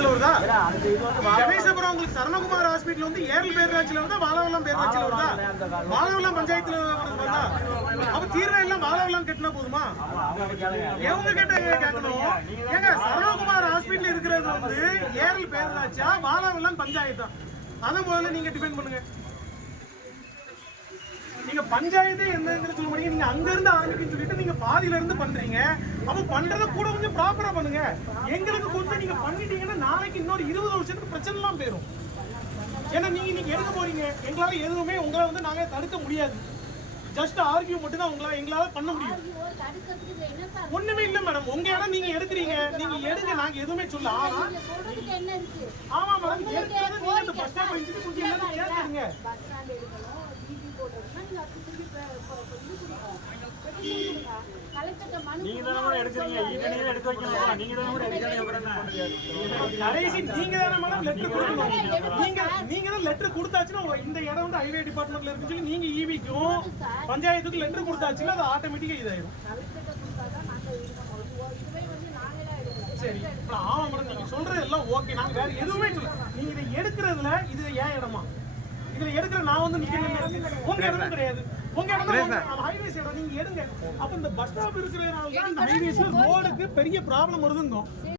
பஞ்சாயத்துல வருதா? கணேசபுரம் உங்களுக்கு சரணகுமார் ஹாஸ்பிட்டல் வந்து ஏரல் பேரூராட்சியில வருதா, வாழவெல்லாம் பேரூராட்சியில வருதா? வாழவெல்லாம் பஞ்சாயத்துல வருதா? அப்ப தீர்வை எல்லாம் வாழவெல்லாம் கட்டினா போதுமா? எவங்க கிட்ட கேட்கணும்? ஏங்க சரணகுமார் ஹாஸ்பிட்டல் இருக்கிறது வந்து ஏரல் பேரூராட்சியா, வாழவெல்லாம் பஞ்சாயத்தா? அதை முதல்ல நீங்க டிஃபைன் பண்ணுங்க. நீங்க பஞ்சாயத்து என்னங்கிறது சொல்ல முடியும். நீங்க அங்க இருந்து ஆரம்பிக்குன்னு சொல்லிட்டு நீங்க பாதியில இருந்து பண்றீங்க. அப்ப பண்றத கூட கொஞ்சம் ப்ராப்பரா பண்ணுங்க. எங்களுக்கு கொஞ்சம் நீங்க பண்ணிட்டீங்கன்னா நாளைக்கு இன்னொரு 20 வருஷத்துக்கு பிரச்சனை எல்லாம் போயிடும். ஏன்னா நீங்க எடுக்க போறீங்க, எங்களால எதுவுமே உங்களை வந்து நாங்க தடுக்க முடியாது. ஜஸ்ட் ஆர்கியூ மட்டும் தான் எங்களால பண்ண முடியும். ஒண்ணுமே இல்ல மேடம், உங்க இடம் நீங்க எடுக்கிறீங்க, நீங்க எடுங்க, நாங்க எதுவுமே சொல்ல. ஆமா மேடம், நீங்க பஸ் ஸ்டாப் வச்சுட்டு கொஞ்சம் எல்லாரும் கேட்குறீங்க. லெட்டர் கொடுத்தாச்சுன்னா இந்த இடம் வந்து ஹைவே டிபார்ட்மெண்ட்ல இருக்கு சொல்லி நீங்க ஈவிக்கும் பஞ்சாயத்துக்கு லெட்டர் கொடுத்தாச்சுன்னா அது ஆட்டோமேட்டிக்கா இதாயிடும். சரி, ஆமா மேடம், நீங்க சொல்றது எல்லாம் ஓகே. நாங்க வேற எதுவுமே சொல்ல. நீங்க இதை எடுக்கிறதுல இது ஏன் இடமா? இதுல எடுக்கிற நான் வந்து நிக்கணும். உங்க இடம் கிடையாது, உங்க இடம் ஹைவேஸ் இடம், நீங்க எடுங்க. அப்ப இந்த பஸ் ஸ்டாப் இருக்கிறதுனால தான் இந்த ஹைவேஸ்ல ரோடுக்கு பெரிய ப்ராப்ளம் வருதுங்க.